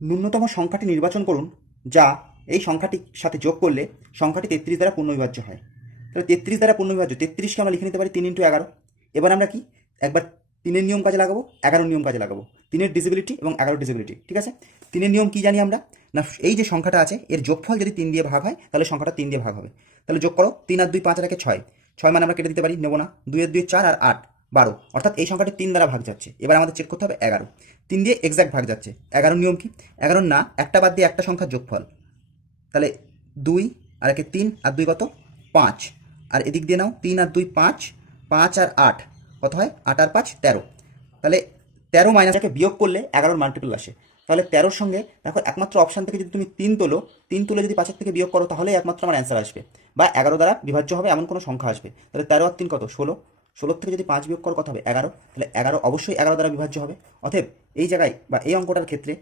ন্যূনতম সংখ্যাটি নির্বাচন করুন যা এই সংখ্যাটির সাথে যোগ করলে সংখ্যাটি 33 দ্বারা পূর্ণবিভাজ্য হয়। তাহলে 33 দ্বারা পূর্ণবিভাজ্য 33কে আমরা লিখে নিতে পারি 3 × 11। এবার আমরা কি একবার 3-এর নিয়ম কাজে লাগাবো, 11-র নিয়ম কাজে লাগাবো। 3-এর ডিজিবিলিটি এবং 11-র ডিজিবিলিটি, ঠিক আছে। 3-এর নিয়ম কি জানি আমরা, না এই যে সংখ্যাটা আছে এর যোগফল যদি 3 দিয়ে ভাগ হয় তাহলে সংখ্যাটা 3 দিয়ে ভাগ হবে। তাহলে যোগ করো, 3 আর 2 5 আর 1 6, 6 মানে আমরা কেটে দিতে পারি, নেবো না। 2 এর 2 4 আর 8 12, অর্থাৎ এই সংখ্যাটি 3 দ্বারা ভাগ যাচ্ছে। এবার আমাদের চেক করতে হবে 11, 3 দিয়ে এক্সাক্ট ভাগ যাচ্ছে। 11-র নিয়ম কি, 11 না একটা বাদ দিয়ে একটা সংখ্যার যোগফল। তাহলে 2 আর 1 3 আর 2 কত 5, আর এদিক দিয়ে নাও 3 আর 2 5, 5 আর 8 কত হয়, 8 আর 5 13। তাহলে 13 মাইনাসটাকে বিয়োগ করলে 11-র মাল্টিপল আসে। তাহলে 13-র সঙ্গে দেখো একমাত্র অপশান থেকে যদি তুমি 3 তোলো, 3 তুলে যদি 5-এর থেকে বিয়োগ করো তাহলেই একমাত্র আমার অ্যান্সার আসবে, বা 11 দ্বারা বিভাজ্য হবে এমন কোনো সংখ্যা আসবে। তাহলে 13 আর 3 কত 16, 16 থেকে যদি 5 বিয়োগ করো কত হবে 11, তাহলে 11 অবশ্যই 11 দ্বারা বিভাজ্য হবে। অতএব এই জায়গায় বা এই অঙ্কটার ক্ষেত্রে